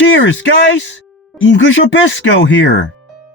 Cheers, guys! English Rabisco here.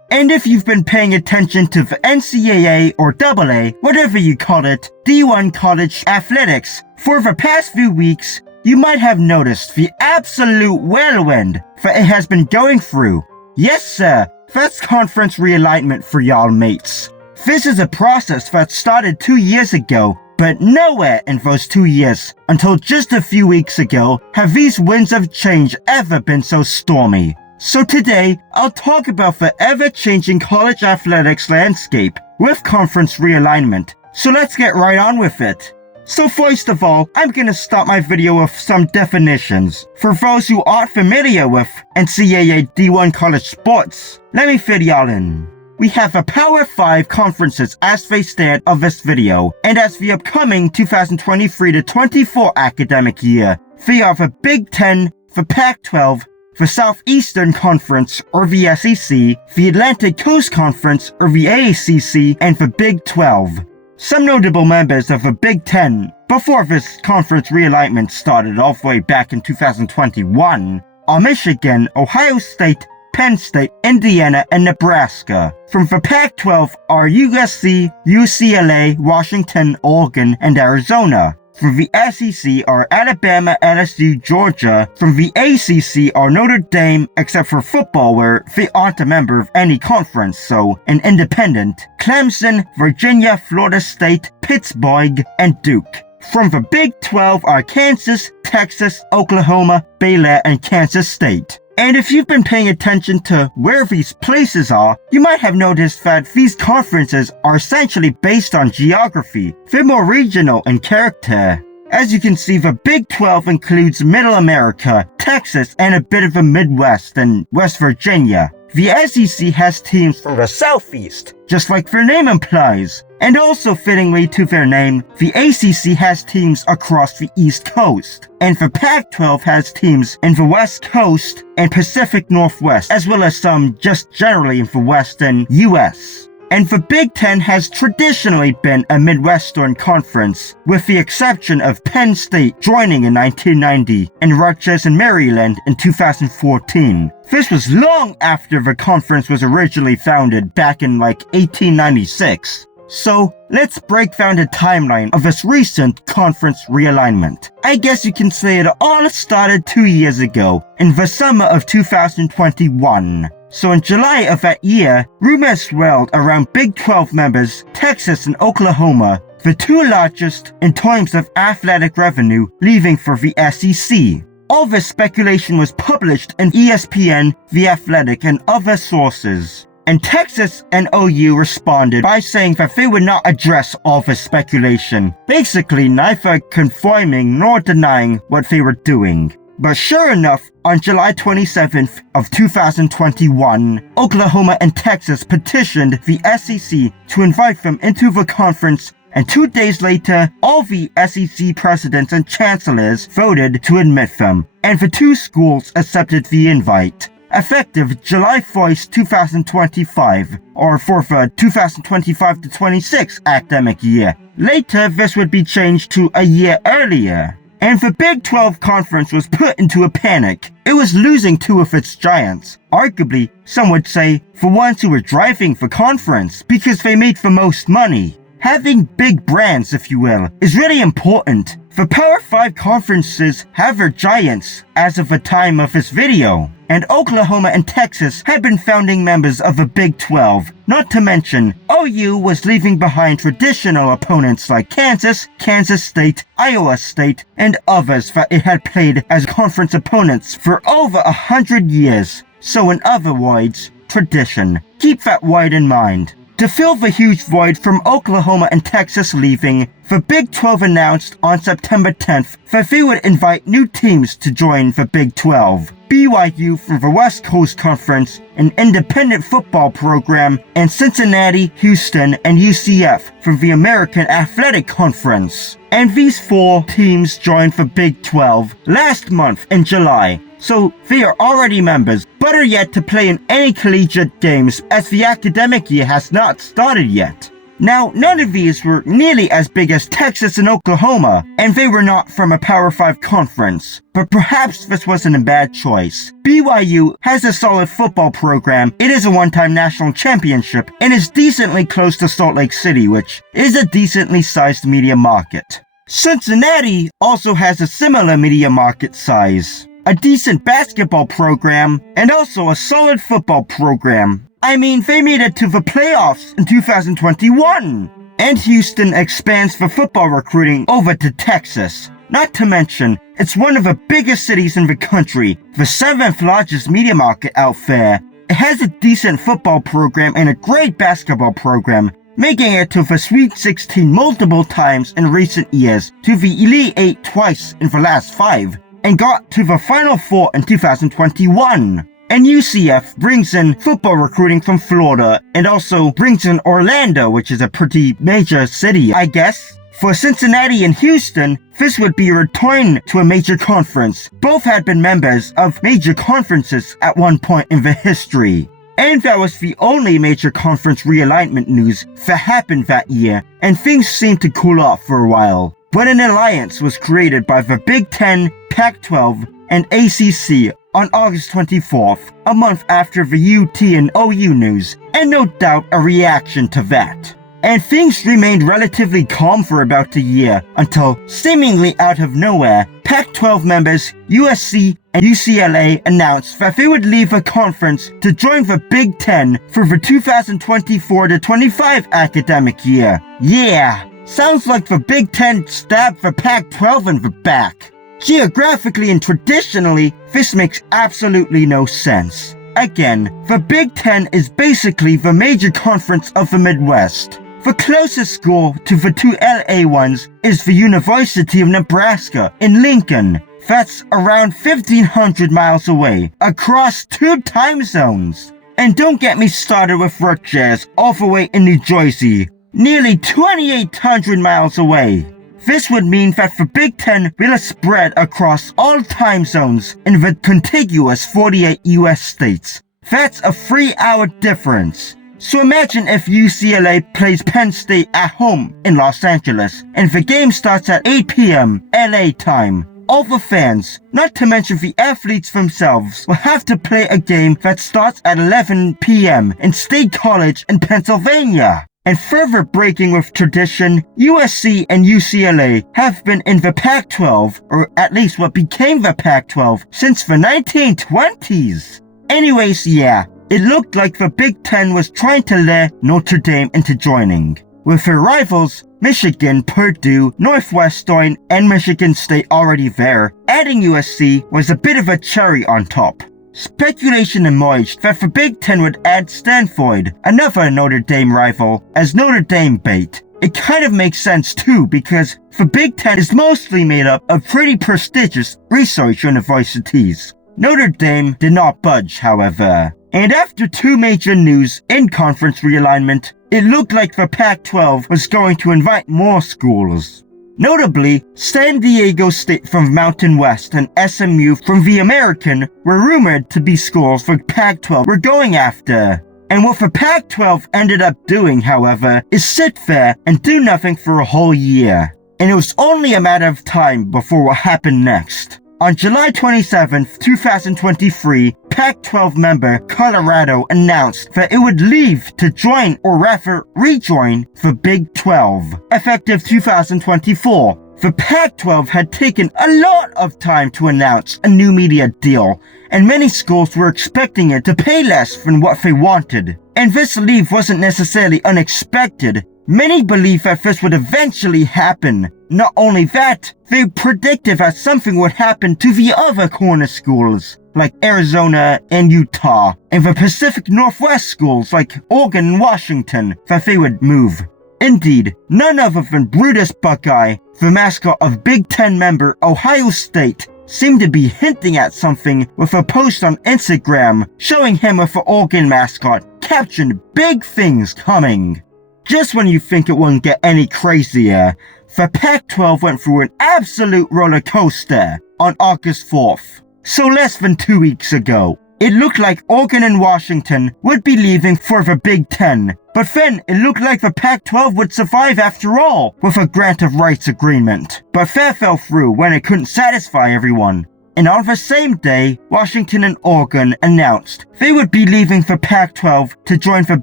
And if you've been paying attention to the NCAA or AA, whatever you call it, D1 college athletics, for the past few weeks, you might have noticed the absolute whirlwind that it has been going through. Yes, sir, that's conference realignment for y'all mates. This is a process that started 2 years ago, but nowhere in those 2 years, until just a few weeks ago, have these winds of change ever been so stormy. So today, I'll talk about the ever-changing college athletics landscape with conference realignment. So let's get right on with it. So first of all, I'm gonna start my video with some definitions. For those who aren't familiar with NCAA D1 college sports, let me fill y'all in. We have the Power 5 conferences as they stand of this video, and as the upcoming 2023-24 academic year, they are the Big 10, the Pac-12, the Southeastern Conference, or the SEC, the Atlantic Coast Conference, or the AACC, and the Big 12. Some notable members of the Big 10, before this conference realignment started all the way back in 2021, are Michigan, Ohio State, Penn State, Indiana, and Nebraska. From the Pac-12 are USC, UCLA, Washington, Oregon, and Arizona. From the SEC are Alabama, LSU, Georgia. From the ACC are Notre Dame, except for football where they aren't a member of any conference, so an independent, Clemson, Virginia, Florida State, Pittsburgh, and Duke. From the Big 12 are Kansas, Texas, Oklahoma, Baylor, and Kansas State. And if you've been paying attention to where these places are, you might have noticed that these conferences are essentially based on geography. They're more regional in character. As you can see, the Big 12 includes Middle America, Texas, and a bit of the Midwest and West Virginia. The SEC has teams from the Southeast, just like their name implies. And also fittingly to their name, the ACC has teams across the East Coast. And the Pac-12 has teams in the West Coast and Pacific Northwest, as well as some just generally in the Western US. And the Big 10 has traditionally been a Midwestern conference, with the exception of Penn State joining in 1990 and Rutgers and Maryland in 2014. This was long after the conference was originally founded back in 1896. So, let's break down the timeline of this recent conference realignment. I guess you can say it all started 2 years ago, in the summer of 2021. So in July of that year, rumors swirled around Big 12 members, Texas and Oklahoma, the two largest in terms of athletic revenue, leaving for the SEC. All this speculation was published in ESPN, The Athletic, and other sources. And Texas and OU responded by saying that they would not address all this speculation, basically neither confirming nor denying what they were doing. But sure enough, on July 27th of 2021, Oklahoma and Texas petitioned the SEC to invite them into the conference, and 2 days later, all the SEC presidents and chancellors voted to admit them, and the two schools accepted the invite. Effective July 1st, 2025, or for the 2025-26 academic year. Later, this would be changed to a year earlier. And the Big 12 conference was put into a panic. It was losing two of its giants. Arguably, some would say, the ones who were driving the conference, because they made the most money. Having big brands, if you will, is really important. The Power 5 conferences have their giants as of the time of this video. And Oklahoma and Texas had been founding members of the Big 12. Not to mention, OU was leaving behind traditional opponents like Kansas, Kansas State, Iowa State, and others that it had played as conference opponents for over 100 years. So in other words, tradition. Keep that word in mind. To fill the huge void from Oklahoma and Texas leaving, the Big 12 announced on September 10th that they would invite new teams to join the Big 12. BYU from the West Coast Conference, an independent football program, and Cincinnati, Houston, and UCF from the American Athletic Conference. And these four teams joined the Big 12 last month in July. So they are already members, but are yet to play in any collegiate games as the academic year has not started yet. Now, none of these were nearly as big as Texas and Oklahoma, and they were not from a Power 5 conference. But perhaps this wasn't a bad choice. BYU has a solid football program, it is a one-time national championship, and is decently close to Salt Lake City, which is a decently sized media market. Cincinnati also has a similar media market size, a decent basketball program, and also a solid football program. I mean, they made it to the playoffs in 2021. And Houston expands the football recruiting over to Texas. Not to mention, it's one of the biggest cities in the country, the 7th largest media market out there. It has a decent football program and a great basketball program, making it to the Sweet 16 multiple times in recent years, to the Elite 8 twice in the last 5, and got to the Final Four in 2021. And UCF brings in football recruiting from Florida and also brings in Orlando, which is a pretty major city, I guess. For Cincinnati and Houston, this would be a return to a major conference. Both had been members of major conferences at one point in their history. And that was the only major conference realignment news that happened that year, and things seemed to cool off for a while. But an alliance was created by the Big Ten, Pac-12, and ACC on August 24th, a month after the UT and OU news, and no doubt a reaction to that. And things remained relatively calm for about a year, until, seemingly out of nowhere, Pac-12 members USC and UCLA announced that they would leave the conference to join the Big Ten for the 2024-25 academic year. Yeah, sounds like the Big Ten stabbed the Pac-12 in the back. Geographically and traditionally, this makes absolutely no sense. Again, the Big Ten is basically the major conference of the Midwest. The closest school to the two LA ones is the University of Nebraska in Lincoln. That's around 1,500 miles away, across 2 time zones. And don't get me started with Rutgers all the way in New Jersey, nearly 2,800 miles away. This would mean that the Big Ten will spread across all time zones in the contiguous 48 US states. That's a 3-hour difference. So imagine if UCLA plays Penn State at home in Los Angeles, and the game starts at 8 p.m. LA time. All the fans, not to mention the athletes themselves, will have to play a game that starts at 11 p.m. in State College in Pennsylvania. And further breaking with tradition, USC and UCLA have been in the Pac-12, or at least what became the Pac-12, since the 1920s. Anyways, yeah, it looked like the Big Ten was trying to lure Notre Dame into joining. With their rivals, Michigan, Purdue, Northwestern, and Michigan State already there, adding USC was a bit of a cherry on top. Speculation emerged that the Big Ten would add Stanford, another Notre Dame rival, as Notre Dame bait. It kind of makes sense too, because the Big Ten is mostly made up of pretty prestigious research universities. Notre Dame did not budge, however. And after 2 major news in conference realignment, it looked like the Pac-12 was going to invite more schools. Notably, San Diego State from Mountain West and SMU from the American were rumored to be schools the Pac-12 were going after. And what the Pac-12 ended up doing, however, is sit there and do nothing for a whole year. And it was only a matter of time before what happened next. On July 27, 2023, Pac-12 member Colorado announced that it would leave to join, or rather rejoin, the Big 12, effective 2024. The Pac-12 had taken a lot of time to announce a new media deal, and many schools were expecting it to pay less than what they wanted. And this leave wasn't necessarily unexpected. Many believe that this would eventually happen. Not only that, they predicted that something would happen to the other corner schools, like Arizona and Utah, and the Pacific Northwest schools like Oregon and Washington, that they would move. Indeed, none other than Brutus Buckeye, the mascot of Big Ten member Ohio State, seemed to be hinting at something with a post on Instagram showing him with the Oregon mascot captioned "Big Things Coming." Just when you think it wouldn't get any crazier, the Pac-12 went through an absolute roller coaster on August 4th, so less than 2 weeks ago. It looked like Oregon and Washington would be leaving for the Big Ten, but then it looked like the Pac-12 would survive after all with a grant of rights agreement. But that fell through when it couldn't satisfy everyone. And on the same day, Washington and Oregon announced they would be leaving the Pac-12 to join the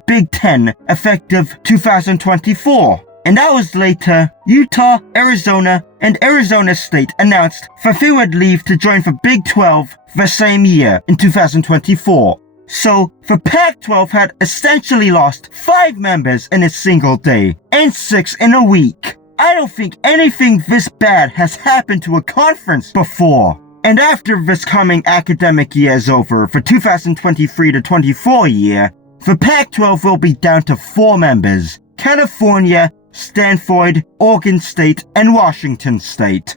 Big Ten effective 2024. And hours later, Utah, Arizona, and Arizona State announced that they would leave to join the Big 12 the same year in 2024. So, the Pac-12 had essentially lost 5 members in a single day, and 6 in a week. I don't think anything this bad has happened to a conference before. And after this coming academic year is over, the 2023-24 year, the Pac-12 will be down to 4 members: California, Stanford, Oregon State, and Washington State.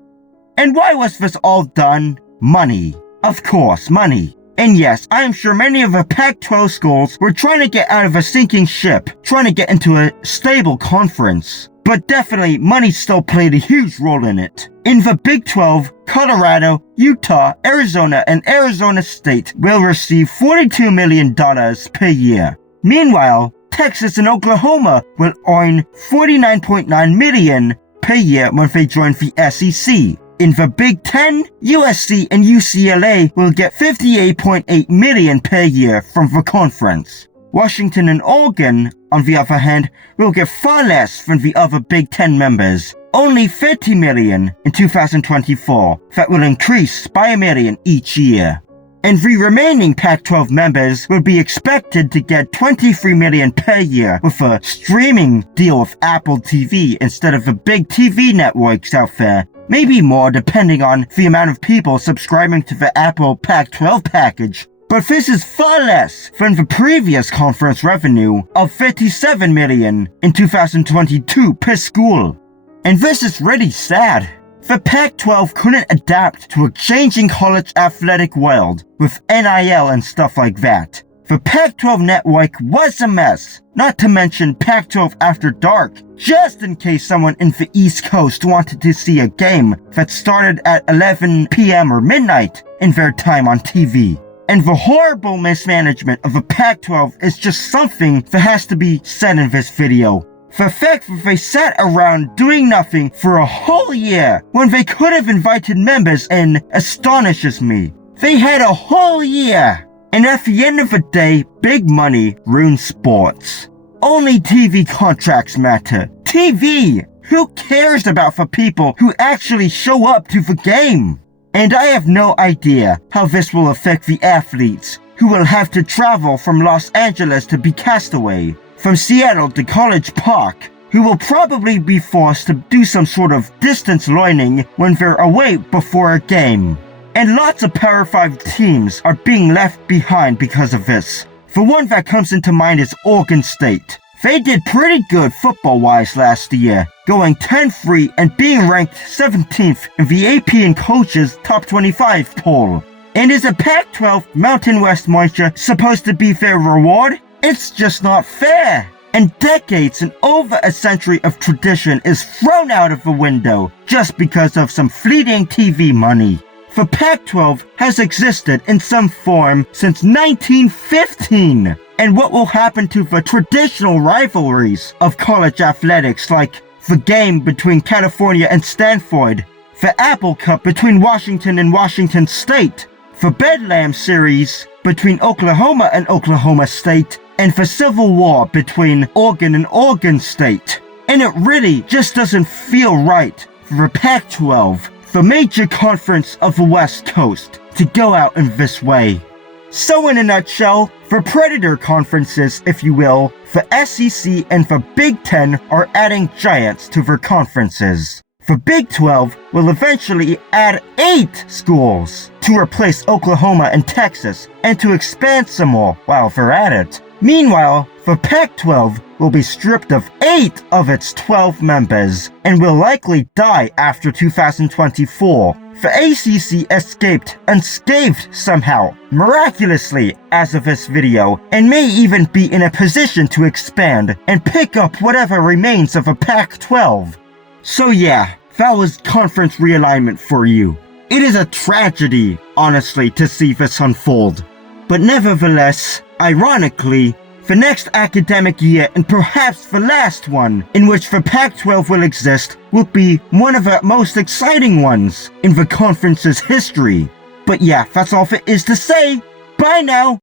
And why was this all done? Money. Of course, money. And yes, I am sure many of the Pac-12 schools were trying to get out of a sinking ship, trying to get into a stable conference. But definitely, money still played a huge role in it. In the Big 12, Colorado, Utah, Arizona, and Arizona State will receive $42 million per year. Meanwhile, Texas and Oklahoma will earn $49.9 million per year when they join the SEC. In the Big Ten, USC and UCLA will get $58.8 million per year from the conference. Washington and Oregon, on the other hand, will get far less than the other Big Ten members, only $30 million in 2024, that will increase by $1 million each year. And the remaining Pac-12 members will be expected to get $23 million per year with a streaming deal with Apple TV instead of the big TV networks out there. Maybe more depending on the amount of people subscribing to the Apple Pac-12 package. But this is far less than the previous conference revenue of $57 million in 2022 per school. And this is really sad. The Pac-12 couldn't adapt to a changing college athletic world with NIL and stuff like that. The Pac-12 network was a mess, not to mention Pac-12 After Dark, just in case someone in the East Coast wanted to see a game that started at 11 p.m. or midnight in their time on TV. And the horrible mismanagement of the Pac-12 is just something that has to be said in this video. The fact that they sat around doing nothing for a whole year when they could have invited members in astonishes me. They had a whole year. And at the end of the day, big money ruins sports. Only TV contracts matter. TV! Who cares about the people who actually show up to the game? And I have no idea how this will affect the athletes who will have to travel from Los Angeles to be Castaway, from Seattle to College Park, who will probably be forced to do some sort of distance learning when they're away before a game. And lots of Power 5 teams are being left behind because of this. The one that comes into mind is Oregon State. They did pretty good football-wise last year, going 10-3 and being ranked 17th in the AP and Coaches Top 25 poll. And is a Pac-12 Mountain West marcher supposed to be their reward? It's just not fair. And decades and over a century of tradition is thrown out of the window just because of some fleeting TV money. The Pac-12 has existed in some form since 1915. And what will happen to the traditional rivalries of college athletics, like the game between California and Stanford, the Apple Cup between Washington and Washington State, the Bedlam Series between Oklahoma and Oklahoma State, and the Civil War between Oregon and Oregon State? And it really just doesn't feel right for the Pac-12, the major conference of the West Coast, to go out in this way. So in a nutshell, the Predator conferences, if you will, the SEC and the Big Ten are adding giants to their conferences. The Big 12 will eventually add 8 schools to replace Oklahoma and Texas and to expand some more while they're at it. Meanwhile, the Pac-12 will be stripped of 8 of its 12 members and will likely die after 2024. The ACC escaped unscathed somehow, miraculously as of this video, and may even be in a position to expand and pick up whatever remains of a Pac-12. So yeah, that was conference realignment for you. It is a tragedy, honestly, to see this unfold. But nevertheless, ironically, the next academic year, and perhaps the last one, in which the Pac-12 will exist, will be one of the most exciting ones in the conference's history. But yeah, that's all there is to say. Bye now!